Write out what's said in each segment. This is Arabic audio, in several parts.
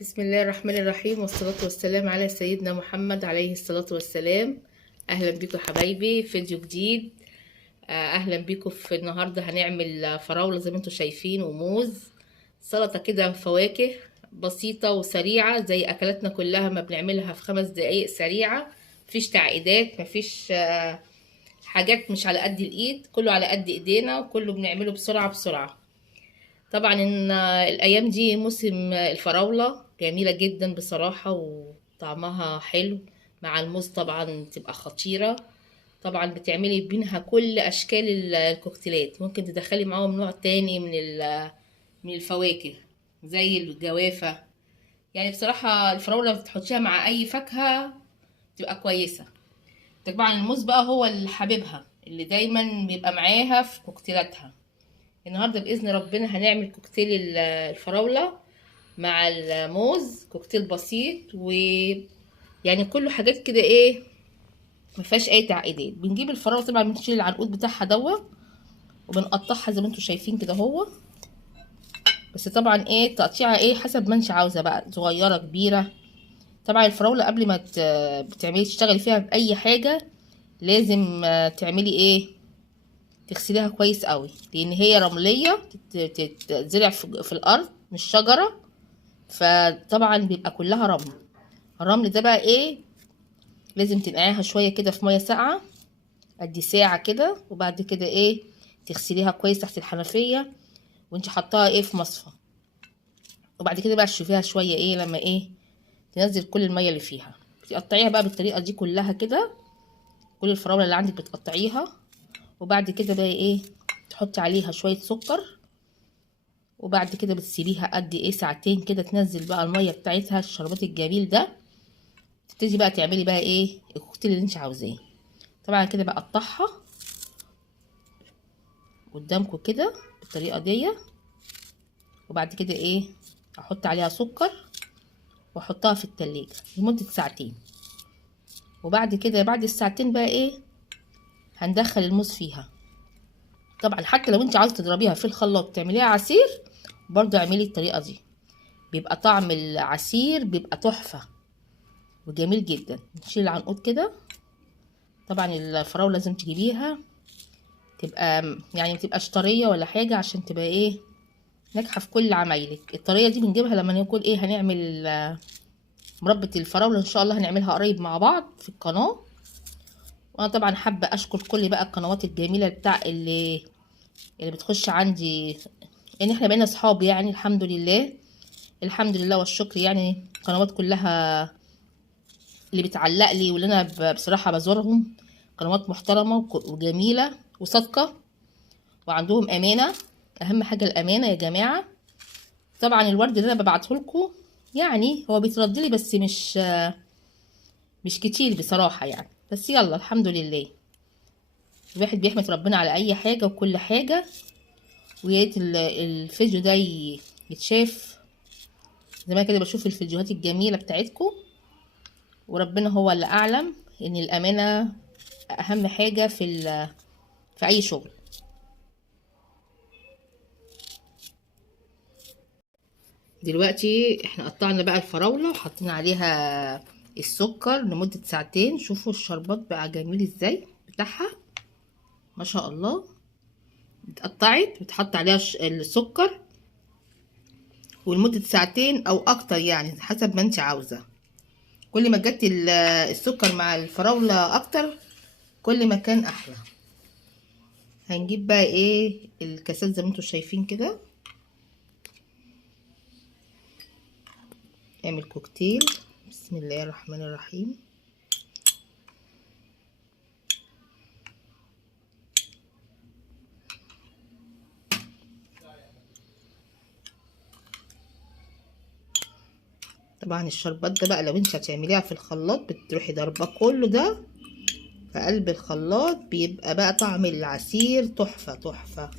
بسم الله الرحمن الرحيم، والصلاة والسلام على سيدنا محمد عليه الصلاة والسلام. أهلا بكم حبايبي في فيديو جديد. أهلا بكم. في النهاردة هنعمل فراولة زي ما انتم شايفين وموز، سلطة كده فواكه بسيطة وسريعة زي أكلاتنا كلها، ما بنعملها في 5 دقايق، سريعة، مفيش تعقيدات، مفيش حاجات مش على قد الإيد، كله على قد إيدينا وكله بنعمله بسرعة بسرعة. طبعا ان الايام دي موسم الفراولة جميلة جدا بصراحة، وطعمها حلو مع الموز طبعا تبقى خطيرة. طبعا بتعملي بينها كل اشكال الكوكتيلات، ممكن تدخلي معاهم نوع تاني من الفواكه زي الجوافة. يعني بصراحة الفراولة بتحطيها مع اي فاكهة تبقى كويسة. طبعا الموز بقى هو اللي حبيبها، اللي دايما بيبقى معاها في كوكتيلاتها. النهارده باذن ربنا هنعمل كوكتيل الفراوله مع الموز، كوكتيل بسيط ويعني كله حاجات كده ايه، ما فيهاش اي تعقيدات. بنجيب الفراوله طبعا بنشيل العنقود بتاعها وبنقطعها زي ما انتم شايفين كده بس طبعا ايه تقطيعها ايه حسب ما انت عاوزه بقى، صغيره كبيره. طبعا الفراوله قبل ما بتعملي تشتغلي فيها باي حاجه لازم تعملي ايه، تغسليها كويس قوي، لان هي رمليه تتزرع في الارض مش شجره، فطبعا بيبقى كلها رمل. الرمل ده بقى ايه، لازم تنقعيها شويه كده في ميه ساقعه قد ساعه كده، وبعد كده ايه تغسليها كويس تحت الحنفيه وانت حطاها ايه في مصفى. وبعد كده بقى تشوفيها شويه ايه لما ايه تنزل كل الميه اللي فيها. بتقطعيها بقى بالطريقه دي كلها كده، كل الفراوله اللي عندك بتقطعيها. وبعد كده بقى ايه تحطي عليها شويه سكر، وبعد كده بتسيبيها قد ايه ساعتين كده تنزل بقى الميه بتاعتها الشربات الجميل ده. تبتدي بقى تعملي بقى ايه الكوكتيل اللي انت عاوزاه. طبعا كده بقى اقطعها قدامكم كده بالطريقه دي، وبعد كده ايه احط عليها سكر واحطها في التلاجة لمده ساعتين. وبعد كده بعد الساعتين بقى ايه هندخل الموز فيها. طبعا حتى لو انت عاوزه تضربيها في الخلاط تعمليها عصير برضو اعملي الطريقه دي، بيبقى طعم العصير بيبقى تحفه وجميل جدا. نشيل العنقود كده. طبعا الفراوله لازم تجيبيها تبقى يعني متبقاش طريه ولا حاجه عشان تبقى ايه ناجحه في كل عمايلك. الطريه دي بنجيبها لما نكون ايه هنعمل مربى الفراوله ان شاء الله هنعملها قريب مع بعض في القناه. وانا طبعا حابه اشكر كل بقى القنوات الجميله بتاع اللي بتخش عندي، ان احنا بقينا اصحاب يعني الحمد لله. الحمد لله والشكر، يعني القنوات كلها اللي بتعلق لي واللي انا بصراحه بزورهم قنوات محترمه وجميله وصادقه وعندهم امانه. اهم حاجه الامانه يا جماعه. طبعا الورد اللي انا ببعته لكم يعني هو بيترد لي بس مش كتير بصراحه يعني، بس يلا الحمد لله. الواحد بيحمد ربنا على اي حاجه وكل حاجه. ويا ريت الفيديو ده يتشاف زي ما كده بشوف الفيديوهات الجميله بتاعتكم. وربنا هو اللي اعلم ان الامانه اهم حاجه في اي شغل. دلوقتي احنا قطعنا بقى الفراولة وحطينا عليها السكر لمدة ساعتين. شوفوا الشربات بقى جميل ازاي بتاعها، ما شاء الله. اتقطعت بتحط عليها السكر ولمدة ساعتين او اكتر يعني حسب ما انت عاوزة. كل ما جت السكر مع الفراولة اكتر كل ما كان احلى. هنجيب بقى ايه الكاسات زي ما انتم شايفين كده، نعمل كوكتيل. بسم الله الرحمن الرحيم. طبعا الشربات ده بقى لو انت هتعمليها في الخلاط بتروحي ضربه كله ده في قلب الخلاط، بيبقى بقى طعم العصير تحفه تحفه.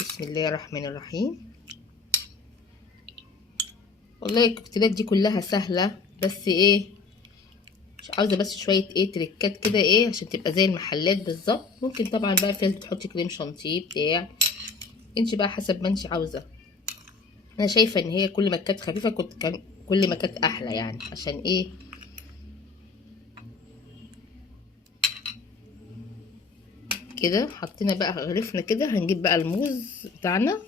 بسم الله الرحمن الرحيم. والله الكوكتيلات دي كلها سهله، بس ايه مش عاوزه بس شويه ايه تريكات كده ايه عشان تبقى زي المحلات بالظبط. ممكن طبعا بقى في ناس بتحطي كريم شانتيه بتاع، انت بقى حسب ما انت عاوزه. انا شايفه ان هي كل ما كانت خفيفه كل ما كانت احلى، يعني عشان ايه. كده حطينا بقى، غرفنا كده، هنجيب بقى الموز بتاعنا.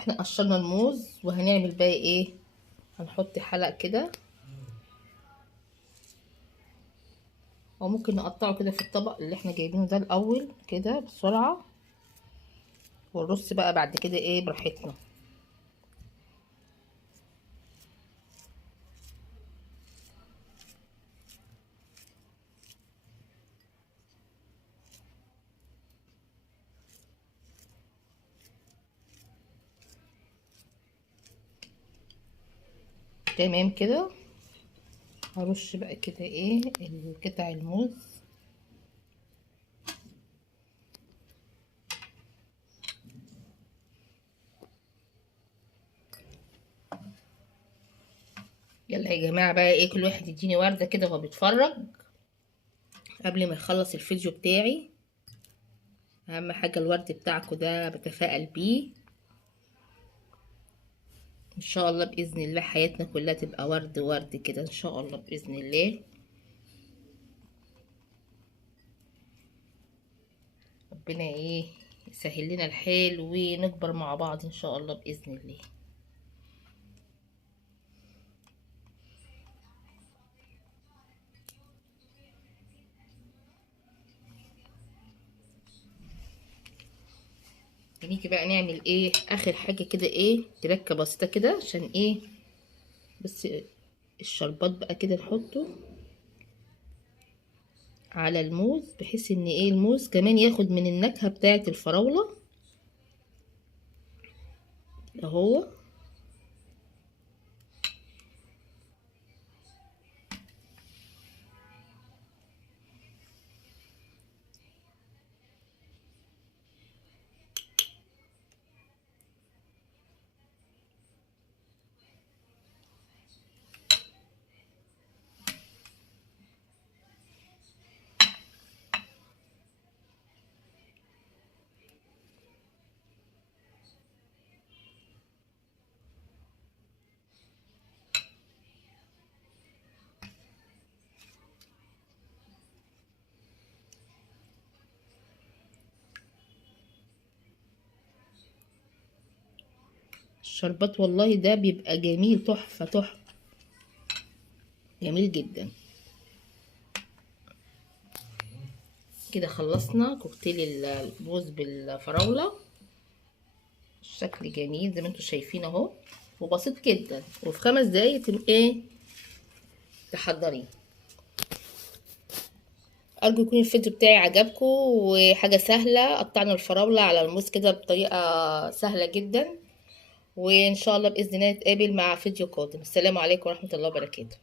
احنا قشرنا الموز وهنعمل بقى ايه، هنحط حلق كده، او ممكن نقطعه كده في الطبق اللي احنا جايبينه ده الاول كده بسرعه، ونرص بقى بعد كده ايه براحتنا. تمام كده. هرش بقى كده ايه قطع الموز. يلا يا جماعه بقى ايه، كل واحد يديني ورده كده وهو بيتفرج قبل ما يخلص الفيديو بتاعي. اهم حاجه الورد بتاعكم ده بتفائل بيه، ان شاء الله باذن الله حياتنا كلها تبقى ورد ورد كده ان شاء الله باذن الله. ربنا ايه يسهل لنا الحال ونكبر مع بعض ان شاء الله باذن الله. هنيجي بقى نعمل ايه اخر حاجه كده، ايه تركه بسيطه كده عشان ايه، بس الشربات بقى كده نحطه على الموز، بحيث ان ايه الموز كمان ياخد من النكهه بتاعه الفراوله اهو. الشربات والله ده بيبقى جميل، تحفه تحفه، جميل جدا. كده خلصنا كوكتيل الموز بالفراولة. الشكل جميل زي ما انتم شايفين اهو، وبسيط جدا، وفي 5 دقايق تبقى ايه تحضريه. ارجو يكون الفيديو بتاعي عجبكم، وحاجة سهلة، قطعنا الفراولة على الموز كده بطريقة سهلة جدا. وان شاء الله باذن الله نتقابل مع فيديو قادم. السلام عليكم ورحمة الله وبركاته.